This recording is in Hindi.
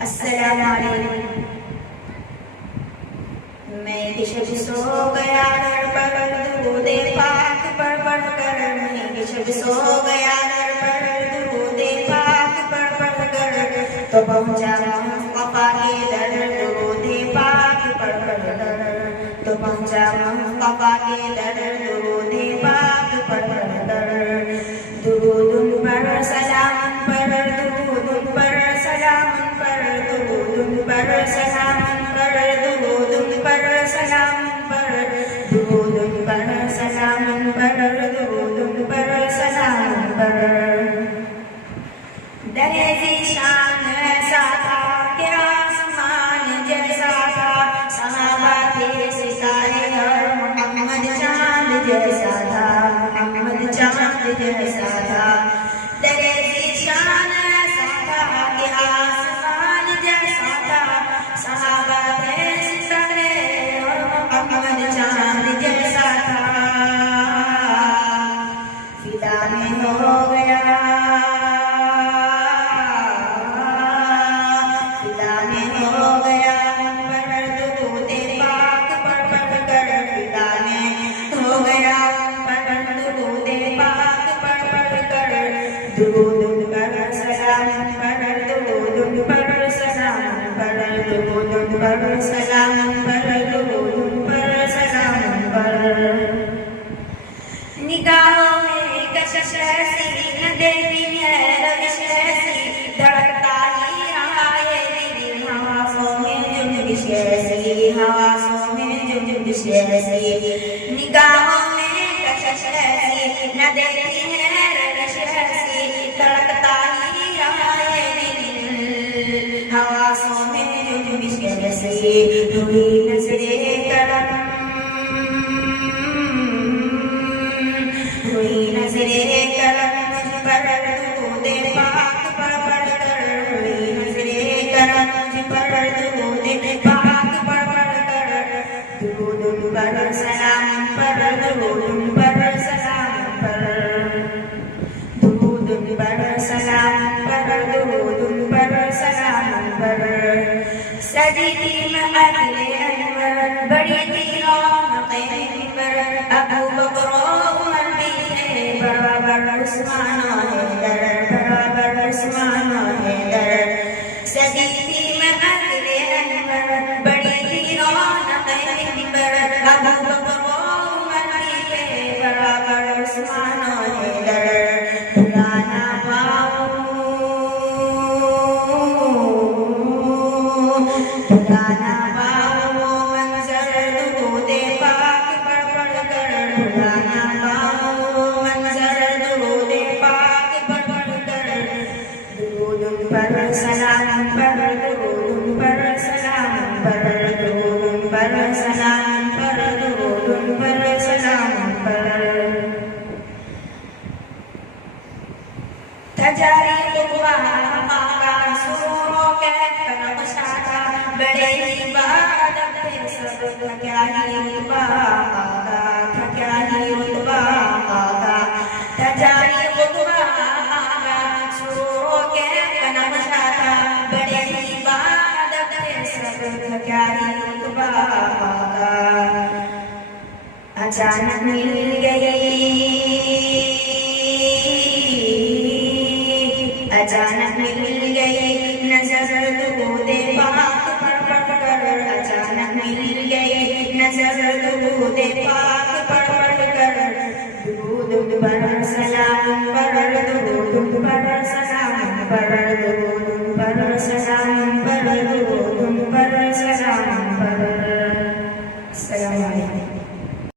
अस्सलाम वालेकुम। मैं कि शब सो गया दर पर दुरूदे पाक पढ़ पढ़ कर, मैं कि शब सो गया दर पर दुरूदे पाक पढ़ पढ़ कर, तो पहुंचा मुस्तफा के दर दुरूदे पाक पढ़ पढ़ कर, तो पहुंचा मुस्तफा के दर दुरूदे पाक पढ़ पढ़ कर। दुरूद पर सलाम पर, दुरूद पर सलाम पर, दुरूद पर सलाम पर, दुरूद पर सलाम पर, दुरूद पर सलाम पर, दुरूद पर सलाम पर। दरे ज़ीशान ऐसा था कि आसमान जैसा था, सहाबा थे सितारे और मोहम्मद चांद जैसा था, मोहम्मद चांद जैसा था। दरे ज़ीशान ऐसा था कि आसमान जैसा था, सहाबा थे सितारे और मोहम्मद चांद जैसा था। फिदा में हो गया, फिदा में हो गया पर दुरूदे पाक पढ़ पढ़ कर, फिदा में हो गया पर दुरूदे पाक पढ़ पढ़ कर। दुरूद पर सलाम पर, दुरूद पर सलाम पर, दुरूद पर सलाम पर, दुरूद पर सलाम पर। निगाहों में कशिश ऐसी न देखी है रविश ऐसी, धड़कता ही रहा ये दिल हवासों में जुम्बिश ऐसी, हवासों में जुम्बिश ऐसी। निगाहों में कशिश ऐसी न देखी है रविश ऐसी, धड़कता ही रहा ये दिल हवासों में जुम्बिश ऐसी। हुई नजरे करम, हुई नजरे करम मुझ पर दुरूदे पाक पढ़ पढ़ कर, हुई नजरे करम मुझ पर दुरूदे पाक पढ़ पढ़ कर। दुरूद पर सलाम पर, दुरूद पर सलाम पर, दुरूद पर सलाम पर, दुरूद पर सलाम पर। सजी थी महफिले अनवर, बड़ी थी रौनक़े मिंबर, अबू बकर उमर भी थे बराबर उस्मान हैदर, बराबर उस्मान हैदर। सजी थी महफिले अनवर, बड़ी थी रौनक़े मिंबर, अबू बकर उमर भी थे बराबर उस्मान हैदर। पुराना पुराना बाबू मंजर दुरूदे पाक पढ़ पढ़ कर, पुराना बाबू मंजर दुरूदे पाक पढ़ पढ़ कर। दुरूद पर सलाम पर, दुरूद पर सलाम पर, दुरूद पर सलाम पर, दुरूद पर सलाम पर। तजारी खुतबा का सुरूरों के नक्शा था, बड़े ही बादब थे सब, था क्या ही रुतबा आका, था क्या ही रुतबा आका। तजारी खुतबा का सुरूरों के नक्शा था, बड़े ही बादब थे सब, था क्या ही रुतबा आका। अचानक मिल गई, अचानक मिल गई नजर दुरूदे पाक पढ़ पढ़ कर, अचानक मिल गई नजर दुरूदे पाक पढ़ पढ़ कर। दुरूद पर सलाम पर,